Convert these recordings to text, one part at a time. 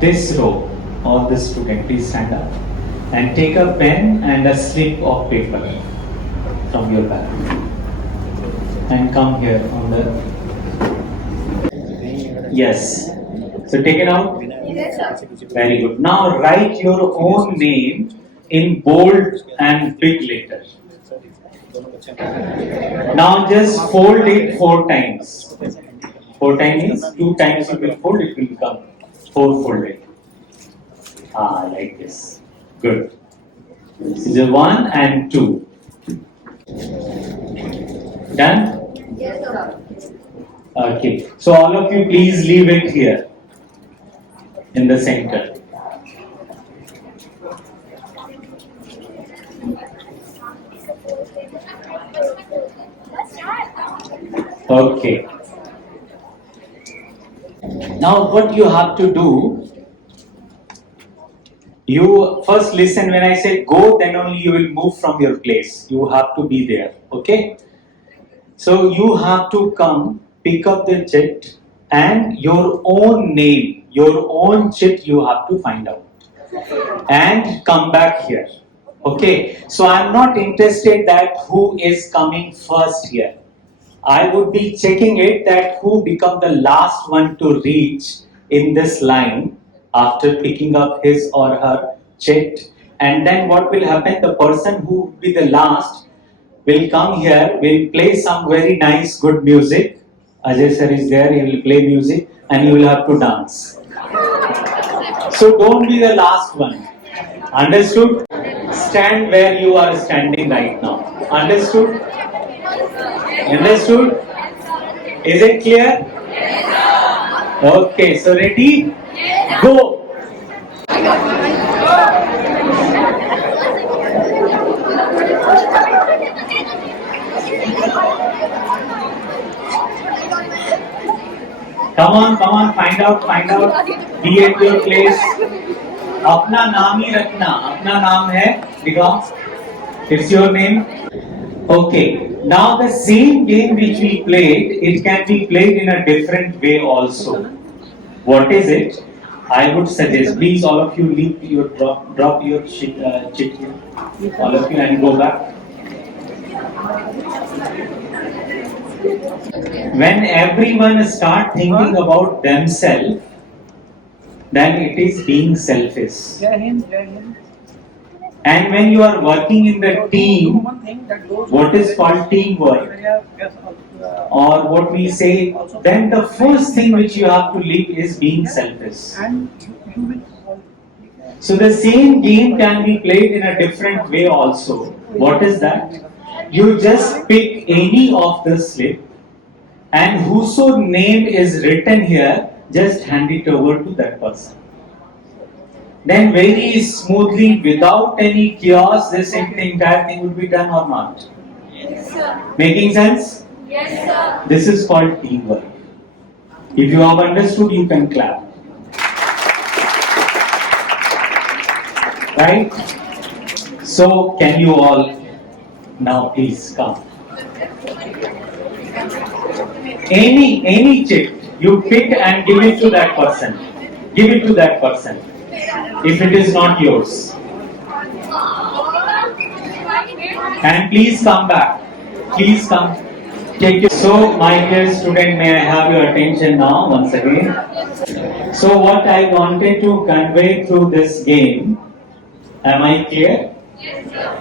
this row, or this student, please stand up and take a pen and a slip of paper from your bag and come here on the. Yes. So take it out. Very good. Now write your own name in bold and big letter. Now just fold it 4 times. 4 times means 2 times you will fold, it will become 4 folded. Like this. Good. This is 1 and 2. Done? Yes, sir. Okay. So all of you please leave it here in the center. Okay. Now what you have to do, you first listen when I say go, then only you will move from your place. You have to be there. Okay. So you have to come, pick up the chit and your own name, your own chit you have to find out and come back here. Okay. So I am not interested that who is coming first here. I would be checking it that who become the last one to reach in this line after picking up his or her chit, and then what will happen, the person who will be the last will come here, will play some very nice good music. Ajay sir is there, he will play music and you will have to dance. So don't be the last one. Understood? Stand where you are standing right now. Understood? Understood? Is it clear? Okay, so ready? Go! Come on, find out, be at your place. अपना नाम ही रखना, अपना नाम है, दिखाओ. It's your name. Okay, now the same game which we played, it can be played in a different way also. What is it? I would suggest, please all of you leave your drop your chit here, all of you, and go back. When everyone start thinking about themselves, then it is being selfish. And when you are working in the team, what is called teamwork, or what we say, then the first thing which you have to leave is being selfish. So the same game can be played in a different way also. What is that? You just pick any of the slip, and whoso name is written here, just hand it over to that person. Then very smoothly, without any chaos, this entire thing will be done or not? Yes, sir. Making sense? Yes, sir. This is called teamwork. If you have understood, you can clap. Right? So, can you all now please come? Any chip you pick and give it to that person. Give it to that person. If it is not yours. And please come back. Please come. Take it. So, my dear student, may I have your attention now once again. So, what I wanted to convey through this game, am I clear?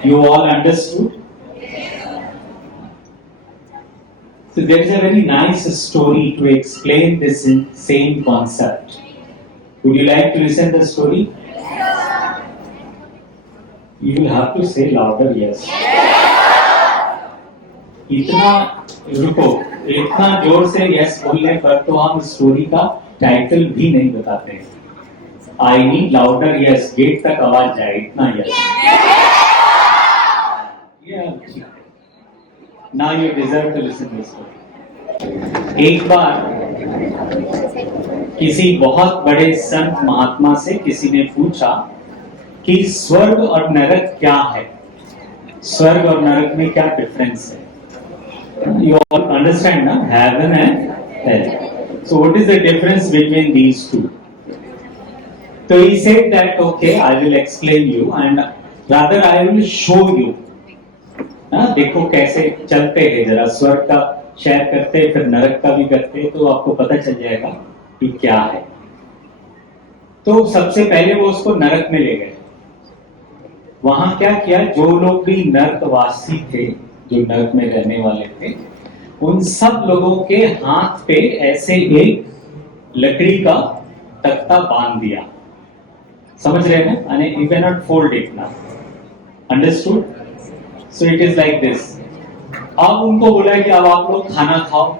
You all understood? So, there is a very nice story to explain this same concept. Would you like to listen to the story? You will have to say louder, yes. इतना रुको, इतना जोर से yes बोलने पर तो हम story का टाइटल भी नहीं बताते हैं. I need louder yes, gate तक आवाज जाए, इतना yes. Now you deserve to listen to story. एक बार किसी बहुत बड़े संत महात्मा से किसी ने पूछा कि स्वर्ग और नरक क्या है, स्वर्ग और नरक में क्या डिफरेंस है. You all understand, na? Heaven and hell. So what is the difference between these two? So he said that, okay, I will explain you and rather I will show you. हाँ, देखो कैसे चलते हैं, जरा स्वर्ग का share करते हैं फिर नरक का भी करते हैं, तो आपको पता चल जाएगा कि क्या है। तो सबसे पहले वो उसको नरक में ले गए। वहां क्या किया, जो लोग भी नरकवासी थे, जो नरक में रहने वाले थे, उन सब लोगों के हाथ पे ऐसे एक लकड़ी का तख्ता बांध दिया। समझ रहे हैं ना? You can not fold it now, understood? So it is like this. अब उनको बोला कि अब आप लोग खाना खाओ।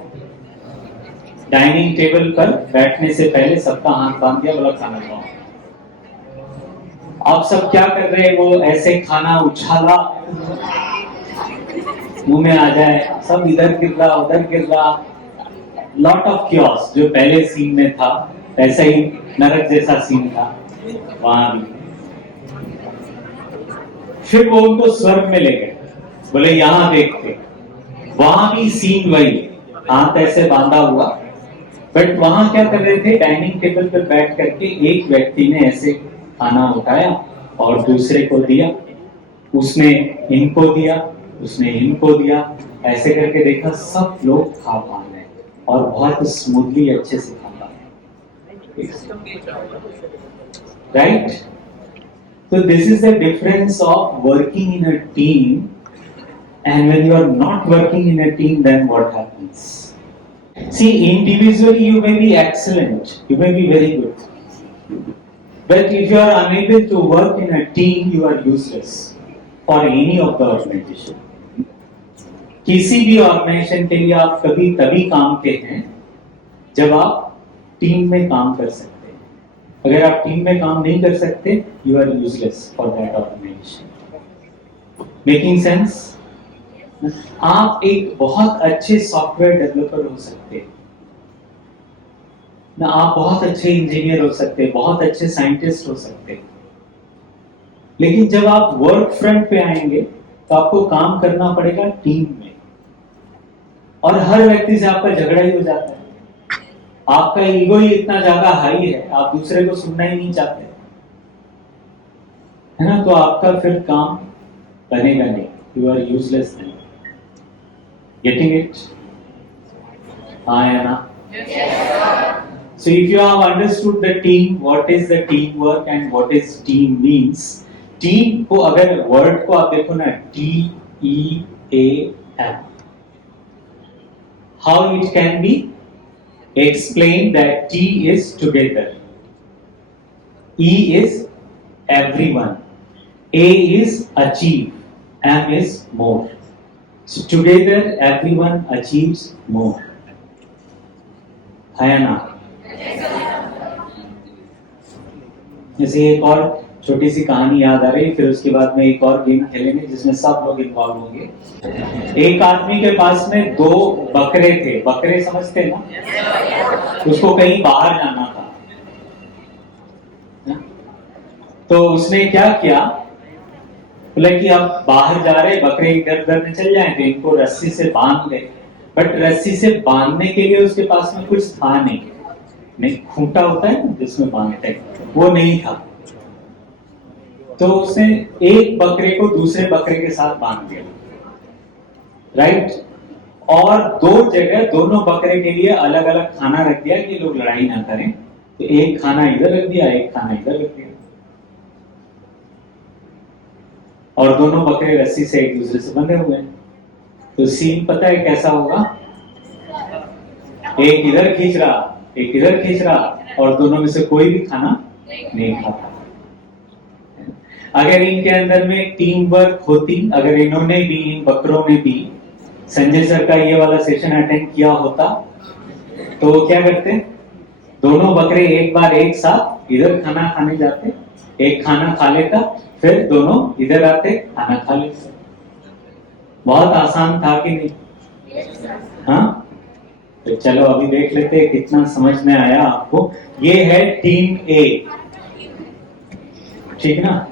डाइनिंग टेबल पर बैठने से पहले सबका हाथ बांध दिया, बोला खाना खाओ। अब सब क्या कर रहे हैं, वो ऐसे खाना उछाला, मुंह में आ जाए, सब इधर गिर रहा उधर गिर रहा, लॉट ऑफ क्योस। जो पहले सीन में था ऐसा ही नरक जैसा सीन था वहां भी। फिर वो उनको स्वर्ग में ले गए, बोले यहां देखते। वहां भी सीन वही, हाथ ऐसे बांधा हुआ, बट वहां क्या कर रहे थे, डाइनिंग टेबल पर बैठ करके एक व्यक्ति ने ऐसे खाना उठाया और दूसरे को दिया, उसने इनको दिया, उसने इनको दिया, ऐसे करके देखा सब लोग खा पा रहे और बहुत स्मूथली अच्छे से खा पा रहे। Right? So this is the difference of working in a team, and when you are not working in a team, then what happens? See, individually you may be excellent, you may be very good, but if you are unable to work in a team, you are useless for any of the organization. किसी भी organisation के लिए आप कभी तभी काम के हैं जब आप टीम में काम कर सकते हैं। अगर आप टीम में काम नहीं कर सकते, you are useless for that organisation. Making sense? आप एक बहुत अच्छे सॉफ्टवेयर डेवलपर हो सकते हैं ना, आप बहुत अच्छे इंजीनियर हो सकते हैं, बहुत अच्छे साइंटिस्ट हो सकते हैं, लेकिन जब आप वर्क फ्रंट पे आएंगे तो आपको काम करना पड़ेगा टीम में, और हर व्यक्ति से आपका झगड़ा ही हो जाता है। आपका ईगो ही इतना ज्यादा हाई है, आप दूसरे को सुनना ही नहीं चाहते, है ना? तो आपका फिर काम बनेगा नहीं, यू आर यूजलेस नहीं। Getting it? हाँ या ना? So if you have understood the team, what is the teamwork and what is team means, team को अगर वर्ड को आप देखो ना, TEAM, how it can be explained that T is together, E is everyone, A is achieve, M is more. So together everyone achieves more. है ना? जैसे एक और छोटी सी कहानी याद आ रही, फिर उसके बाद में एक और गेम खेलेंगे जिसमें सब लोग इन्वॉल्व होंगे। एक आदमी के पास में 2 बकरे थे, बकरे समझते ना? उसको कहीं बाहर जाना था, तो उसने क्या किया, बोला कि आप बाहर जा रहे, बकरे इधर उधर में चल जाएं तो इनको रस्सी से बांध ले। बट रस्सी से बांधने के लिए उसके पास में कुछ था नहीं, खूंटा होता है ना जिसमें बांधते हैं, वो नहीं था। तो उसने एक बकरे को दूसरे बकरे के साथ बांध दिया, राइट? और 2 जगह दोनों बकरे के लिए अलग अलग खाना रख दिया कि लोग लड़ाई ना करें। तो एक खाना इधर रख दिया, एक खाना इधर रख दिया, और दोनों बकरे रस्सी से एक दूसरे से बंधे हुए हैं। तो सीन पता है कैसा होगा? एक इधर खींच रहा, एक इधर खींच रहा, और दोनों में से कोई भी खाना नहीं खाता। अगर इनके अंदर में टीम वर्क होती, अगर इन्होंने भी, इन बकरों ने भी संजय सर का ये वाला सेशन अटेंड किया होता, तो वो क्या करते? दोनों बकरे एक बार एक साथ इधर खाना खाने जाते, एक खाना खा लेता, फिर दोनों इधर आते, खाना खा लेते। बहुत आसान था कि नहीं? हाँ, तो चलो अभी देख लेते हैं कितना समझ में आया आपको। ये है टीम ए, ठीक ना?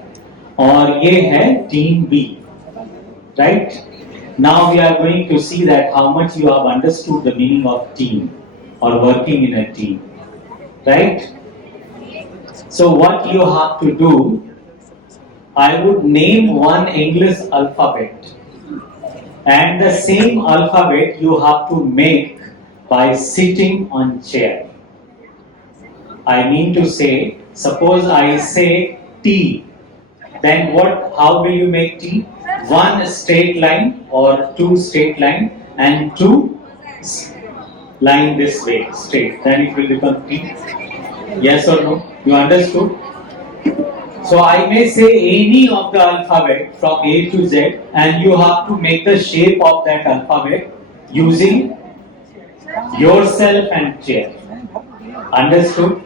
और ये है team B, right? Now we are going to see that how much you have understood the meaning of team और working in a team, right? So what you have to do, I would name one English alphabet, and the same alphabet you have to make by sitting on chair. I mean to say, suppose I say T, then what? How will you make T? One straight line or two straight line and two line this way straight. Then it will become T. Yes or no? You understood? So I may say any of the alphabet from A to Z, and you have to make the shape of that alphabet using yourself and chair. Understood?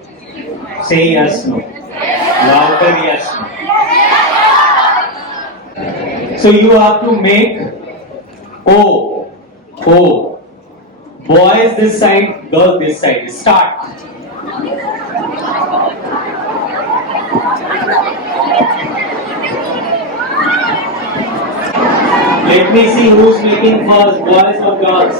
Say yes, no. Louder yes, no. So you have to make O. O. Boys this side, girls this side. Start. Let me see who's making first, boys or girls.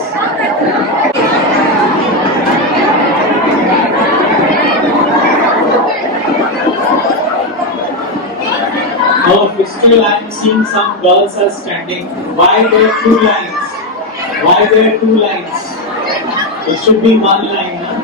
Oh, still I am seeing some girls are standing. Why there are two lines? Why there are two lines? It should be one line, huh?